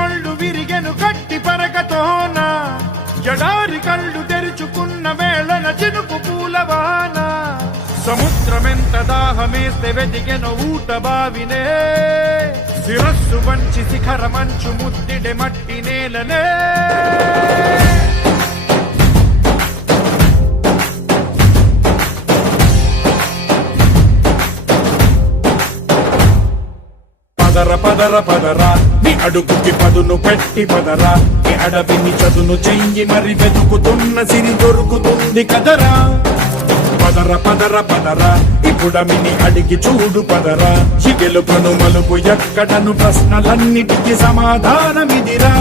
ఒళ్ళు విరిగెను గట్టి పరగతోన ఎడారి కళ్ళు తెరుచుకున్న వేళన చినుకు పూలవాన సముద్రమెంత దాహమేస్తే వెతికెను ఊట బావినే శిరస్సు వంచి శిఖర మంచు ముద్దిడె మట్టి నేలనే పదర పదర పదరా నీ అడుగుకి పదును పెట్టి పదరా నీ అడవిని చదును చెయ్యి మరి వెతుకుతున్న సిరి దొరుకుతుంది కదరా పదర పదర పదరా ఇప్పుడమిని అడిగి చూడు పదరా ఈ గెలుపను మలుపు ఎక్కడను ప్రశ్నలన్నిటికీ సమాధానమిదిరా